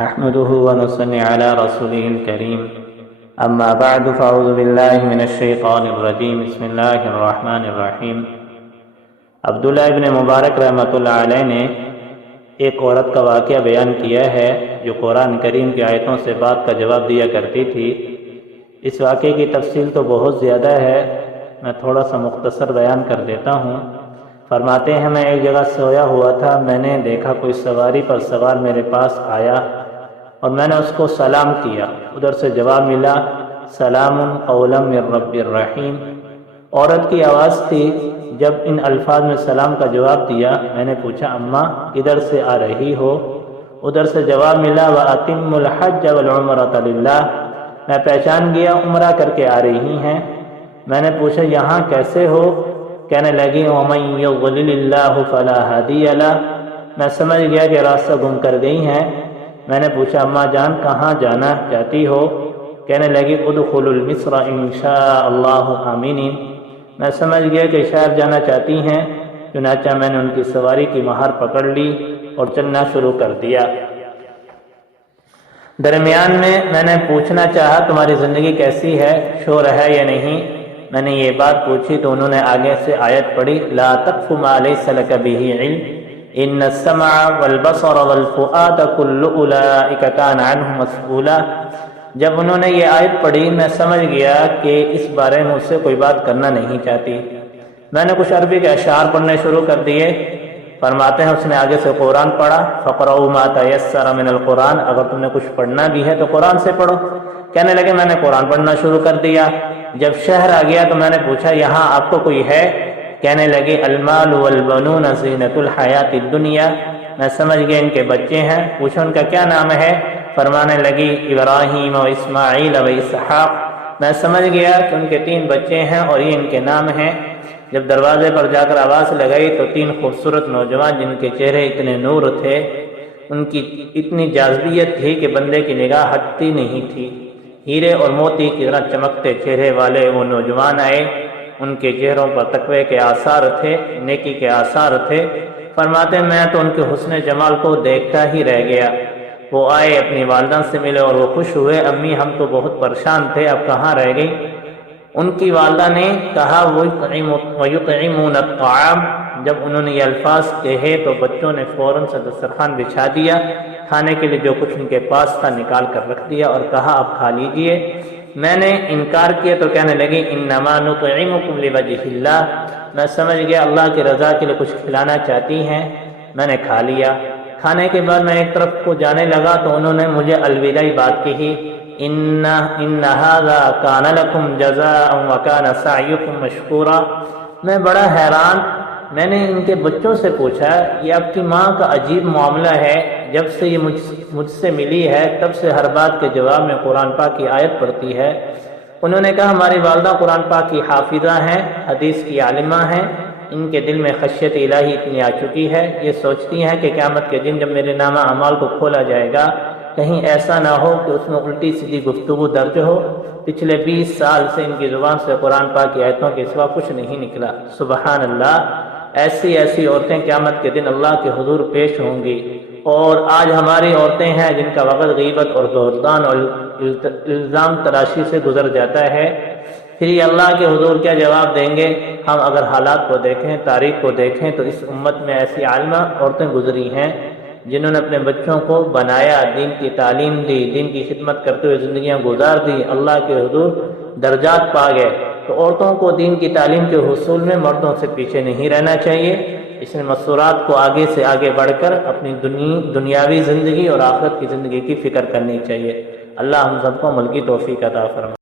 نحمده ونصلي على رسوله الكريم اما بعد فاعوذ بالله من الشیطان الرجیم بسم اللہ الرحمن الرحیم۔ عبداللہ ابن مبارک رحمۃ اللہ علیہ نے ایک عورت کا واقعہ بیان کیا ہے جو قرآن کریم کی آیتوں سے بات کا جواب دیا کرتی تھی۔ اس واقعے کی تفصیل تو بہت زیادہ ہے، میں تھوڑا سا مختصر بیان کر دیتا ہوں۔ فرماتے ہیں میں ایک جگہ سویا ہوا تھا، میں نے دیکھا کوئی سواری پر سوار میرے پاس آیا اور میں نے اس کو سلام کیا، ادھر سے جواب ملا سلام قولا من رب الرحیم۔ عورت کی آواز تھی۔ جب ان الفاظ میں سلام کا جواب دیا میں نے پوچھا اماں کدھر سے آ رہی ہو؟ ادھر سے جواب ملا وَأَتِمُّ الْحَجَّ وَالْعُمْرَةَ لِلَّهِ، میں پہچان گیا عمرہ کر کے آ رہی ہیں۔ میں نے پوچھا یہاں کیسے ہو؟ کہنے لگی وَمَن يُضْلِلِ اللَّهُ فَلَا هَادِيَ لَهُ، میں سمجھ گیا کہ راستہ گم کر گئی ہیں۔ میں نے پوچھا اماں جان کہاں جانا چاہتی ہو؟ کہنے لگی ادخلوا مصر ان شاء اللہ آمینین، میں سمجھ گیا کہ شاید جانا چاہتی ہیں، چنانچہ میں نے ان کی سواری کی مہار پکڑ لی اور چلنا شروع کر دیا۔ درمیان میں نے پوچھنا چاہا تمہاری زندگی کیسی ہے، شور ہے یا نہیں؟ میں نے یہ بات پوچھی تو انہوں نے آگے سے آیت پڑھی لا تقف ما لیس لک بہ علم ان السمع والبصر والفؤاد کل اولئک کان عنہ مسئولا۔ جب انہوں نے یہ آیت پڑھی میں سمجھ گیا کہ اس بارے میں مجھ سے کوئی بات کرنا نہیں چاہتی۔ میں نے کچھ عربی کے اشعار پڑھنے شروع کر دیے۔ فرماتے ہیں اس نے آگے سے قرآن پڑھا فقرؤوا ما تیسر من القرآن، اگر تم نے کچھ پڑھنا بھی ہے تو قرآن سے پڑھو۔ کہنے لگے میں نے قرآن پڑھنا شروع کر دیا۔ جب شہر آ گیا تو میں نے پوچھا یہاں آپ کو کوئی ہے؟ کہنے لگے المال والبنون زینت الحیات الدنیا، میں سمجھ گیا ان کے بچے ہیں۔ پوچھا ان کا کیا نام ہے؟ فرمانے لگی ابراہیم و اسماعیل و اسحاق، میں سمجھ گیا کہ ان کے 3 بچے ہیں اور یہ ان کے نام ہیں۔ جب دروازے پر جا کر آواز لگائی تو 3 خوبصورت نوجوان جن کے چہرے اتنے نور تھے، ان کی اتنی جاذبیت تھی کہ بندے کی نگاہ ہٹتی نہیں تھی۔ ہیرے اور موتی کی طرح چمکتے چہرے والے وہ نوجوان آئے، ان کے چہروں پر تقوی کے آثار تھے، نیکی کے آثار تھے۔ فرماتے میں تو ان کے حسن جمال کو دیکھتا ہی رہ گیا۔ وہ آئے اپنی والدہ سے ملے اور وہ خوش ہوئے امی ہم تو بہت پریشان تھے، اب کہاں رہ گئی؟ ان کی والدہ نے کہا وَيُطْعِمُونَ الطَّعَامَ، جب انہوں نے یہ الفاظ کہے تو بچوں نے فوراً سے دسترخوان بچھا دیا، کھانے کے لیے جو کچھ ان کے پاس تھا نکال کر رکھ دیا اور کہا اب کھا لیجئے۔ میں نے انکار کیا تو کہنے لگی انما نطعمکم لوجہ اللہ، میں سمجھ گیا اللہ کی رضا کے لیے کچھ کھلانا چاہتی ہیں۔ میں نے کھا لیا۔ کھانے کے بعد میں ایک طرف کو جانے لگا تو انہوں نے مجھے الوداعی بات کہی ان ھذا کان لکم جزاء وکان سعیکم مشکورا۔ میں بڑا حیران، میں نے ان کے بچوں سے پوچھا یہ آپ کی ماں کا عجیب معاملہ ہے، جب سے یہ مجھ سے ملی ہے تب سے ہر بات کے جواب میں قرآن پاک کی آیت پڑھتی ہے۔ انہوں نے کہا ہماری والدہ قرآن پاک کی حافظہ ہیں، حدیث کی عالمہ ہیں، ان کے دل میں خشیت الہی اتنی آ چکی ہے، یہ سوچتی ہیں کہ قیامت کے دن جب میرے نامہ اعمال کو کھولا جائے گا کہیں ایسا نہ ہو کہ اس میں الٹی سیدھی گفتگو درج ہو۔ پچھلے 20 سال سے ان کی زبان سے قرآن پاک کی آیتوں کے سوا کچھ نہیں نکلا۔ سبحان اللہ، ایسی عورتیں قیامت کے دن اللہ کے حضور پیش ہوں گی۔ اور آج ہماری عورتیں ہیں جن کا وقت غیبت اور بہتان اور الزام تراشی سے گزر جاتا ہے، پھر یہ اللہ کے حضور کیا جواب دیں گے؟ ہم اگر حالات کو دیکھیں، تاریخ کو دیکھیں تو اس امت میں ایسی عالمہ عورتیں گزری ہیں جنہوں نے اپنے بچوں کو بنایا، دین کی تعلیم دی، دین کی خدمت کرتے ہوئے زندگیاں گزار دی، اللہ کے حضور درجات پا گئے۔ تو عورتوں کو دین کی تعلیم کے حصول میں مردوں سے پیچھے نہیں رہنا چاہیے، اس میں مسورات کو آگے سے آگے بڑھ کر اپنی دنیاوی زندگی اور آخرت کی زندگی کی فکر کرنی چاہیے۔ اللہ ہم سب کو عمل کی توفیق عطا فرمائے۔